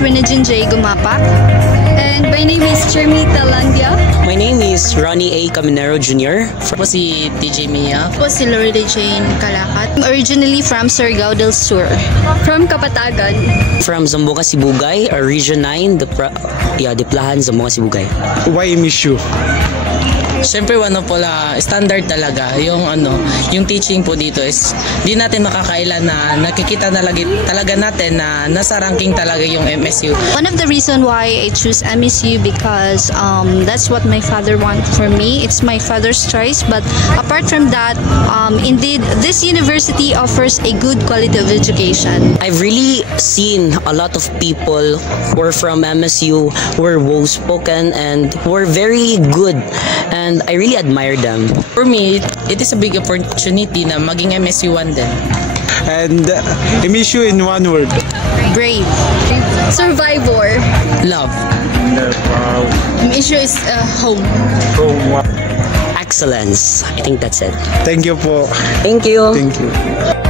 is Renajin J. Gumapak. And my name is Chermita Landia. My name is Ronnie A. Caminero Jr. Po si TJ Mia. Po si Lorida Jane Calacat. I'm originally from Surigao del Sur. From Kapatagan. From Zamboanga, Sibugay, or Region 9, Diplahan, Zamboanga, Sibugay. Why miss you? Siyempre standard talaga yung teaching po dito is di natin makakailan na nakikita talaga natin na nasa ranking talaga yung MSU. One of the reason why I choose MSU because that's what my father want for me. It's my father's choice, but apart from that, indeed this university offers a good quality of education. I've really seen a lot of people who are from MSU who are well-spoken and who are very good, and I really admire them. For me, it is a big opportunity na maging MSU1 din. And MSU in one word. Brave. Survivor. Love. MSU is home. Excellence. I think that's it. Thank you po. Thank you. Thank you.